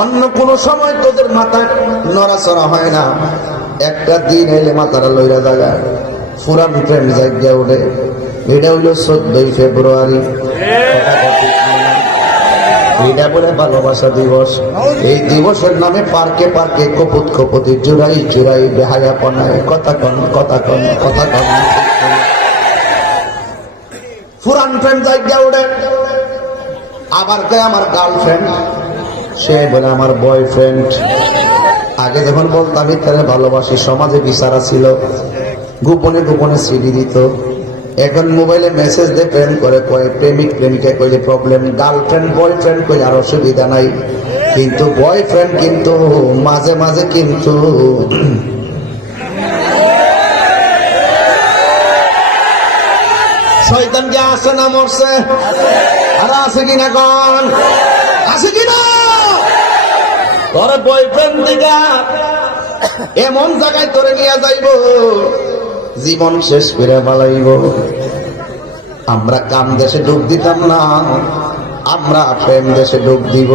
অন্য কোন সময় তোদের মাথা নড়াচড়া হয় না। একটা দিন এলে মাথাটা লইরা জায়গা ফুরান প্রেম জায়গা ওঠে এটা হইল চোদ্দই ফেব্রুয়ারি। এটা বলে ভালোবাসা দিবস। এই দিবসের নামে পার্কে পার্কে কপুত কপুতি জুড়াই জুড়াই বেহায়া পনায় কথা কন কথা কন কথা কন। ফুরান প্রেম জায়গা ওঠে আবার কে আমার গার্লফ্রেন্ড সে বলে, আমার বয়ফ্রেন্ড আগে যখন বলতাম ইত্যাদি ভালোবাসি। সমাজে বিচারা ছিল গোপনে গোপনে সিডি দিত। এখন মোবাইলে মেসেজ দিয়ে প্রেম করে, কয়, প্রেমিক, প্রেমিকা কইলে প্রবলেম গার্লফ্রেন্ড বয়ফ্রেন্ড কই আর অসুবিধা নাই। কিন্তু বয়ফ্রেন্ড কিন্তু মাঝে মাঝে কিন্তু শয়তান কে আসে না মরছে? আর আছে কিনা কন? আছে কিনা? তোর বয়ফ্রেন্ড দিকা এমন জায়গায় তোরে নিয়ে যাইব, জীবন শেষ করে পালাইব। আমরা কাম দেশে ডুব দিতাম না, আমরা প্রেম দেশে ডুব দিব।